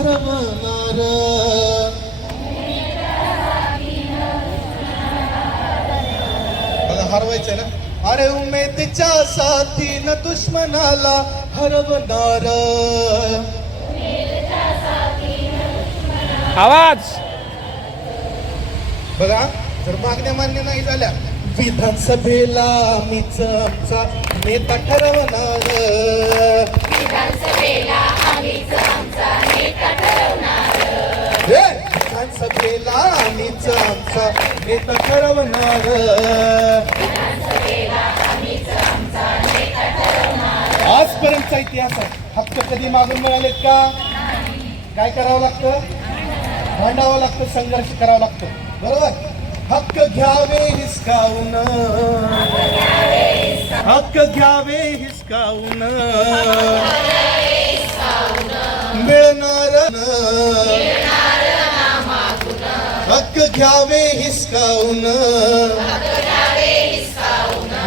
हरवणार बघा हरवायचंय ना? अरे उमेदच्या साथीनं दुश्मनाला हरवणार. आवाज! बघा जर मागण्या मान्य नाही झाल्या विधानसभेला आम्हीच आमचा नेता ठरवणार. हे, विधानसभेला आम्हीच मी नेता ठरवणार आजपर्यंतचा इतिहास आहे. हक्क कधी मागून मिळालेत का? काय करावं लागतं? भांडावं लागतं संघर्ष करावा लागतो. बरोबर? हक्क घ्यावे हिसकावून. हक्क घ्यावे हिसकावून. मिळणार. ना घ्यावे हिसकावून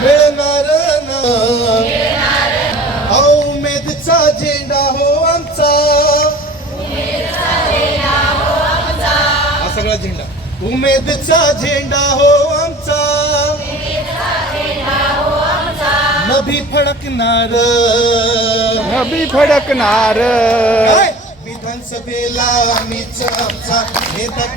मिळणार ना. उमेदचा झेंडा हो आमचा. हा सगळा झेंडा. उमेदचा झेंडा हो आमचा. नभी फडकणार. नबी फडकणार. काय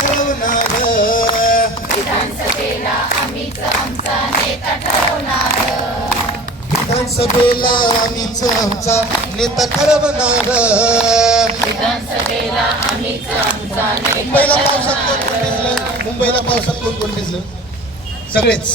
विधानसभेला आम्हीच आमचा नेता ठरवणार. विधानसभेला आम्हीच आमचा नेता ठरवणार. मुंबईला पावसात कोण कोण भिजलं? मुंबईला पावसात कोण कोण भिजलं? सगळेच.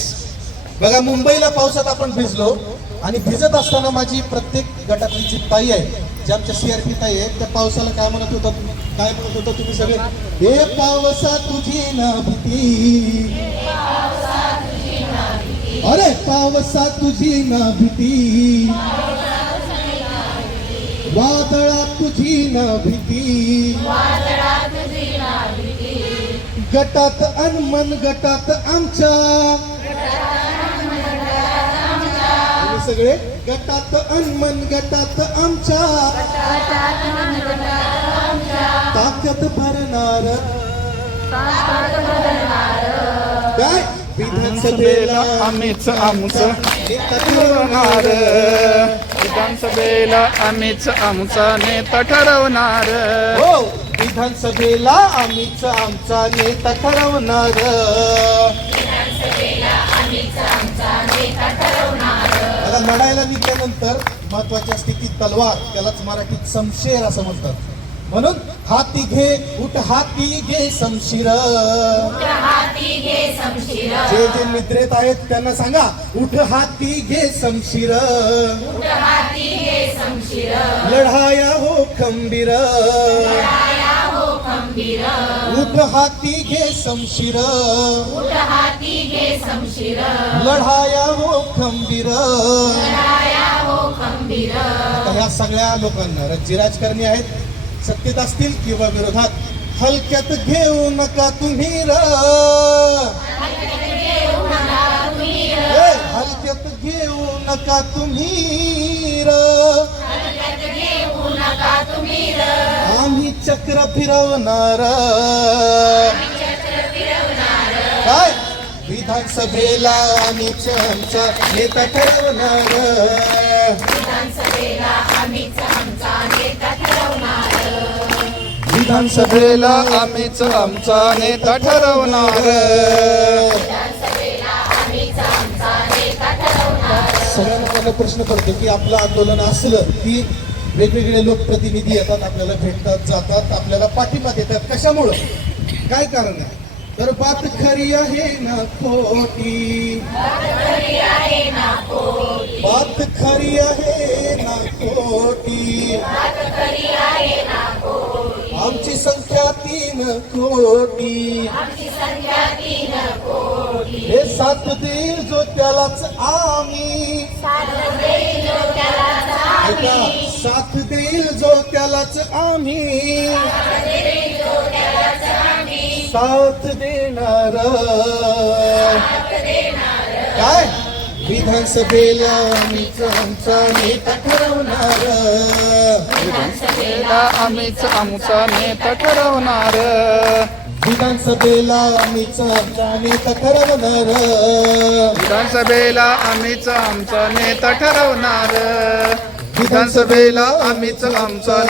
बघा मुंबईला पावसात आपण भिजलो आणि भिजत असताना माझी प्रत्येक गटातली जी ताई आहे जे आमच्या सीआरपी ताई आहेत त्या पावसाला काय म्हणत होता काय म्हणत होता तुम्ही सगळे? हे पावसा तुझी ना भीती अरे पावसा तुझी ना भीती वादळा तुझी ना भीती गटात अनमन गटात आमच्या सगळे? गटात अनमन गटात आमच्या. ताकद भरणार. काय? विधानसभेला आम्हीच आमचं नेता ठरवणार. विधानसभेला आम्हीच आमचा नेता ठरवणार. हो विधानसभेला आम्हीच आमचा नेता ठरवणार. मला लढायला निघाल्यानंतर महत्वाची असते ती तलवार त्यालाच मराठीत समशेर असं म्हणतात. म्हणून हाती घे उठ हाती घे समशीर. जे जे निद्रेत आहेत त्यांना सांगा उठ हाती घे समशीर. लढाया हो खंबीर. उठ हाती घे समशीर लढाया हो खंबीर। आता ह्या सगळ्या लोकांना जे राजकारणी आहेत सत्तेत असतील किंवा विरोधात हलक्यात घेऊ नका तुम्ही र. हलक्यात घेऊ नका तुम्ही र. आम्ही चक्र फिरवणार. काय? विधानसभेला आम्ही आमचा नेता ठरवणार. विधानसभेला आम्हीच आमचा नेता ठरवणार. सगळ्यांना मला प्रश्न पडतो की आपलं आंदोलन असलं की वेगवेगळे लोकप्रतिनिधी येतात आपल्याला भेटतात जातात आपल्याला पाठिंबा देतात. कशामुळं? काय कारण आहे? तर बात खरी आहे ना खोटी. बात खरी आहे ना खोटी. आमची संख्या तीन कोटी हे साथ देईल जो त्यालाच आम्ही. ऐका. साथ देईल जो त्यालाच आम्ही. साथ देणार. काय? विधानसभेला आम्हीच आमचा नेता ठरवणार. विधानसभेला आम्हीच आमचा नेता ठरवणार. विधानसभेला आम्हीच आमचा नेता ठरवणार. विधानसभेला आम्हीच आमचा नेता ठरवणार. विधानसभेला आम्ही आम्हीच आमचा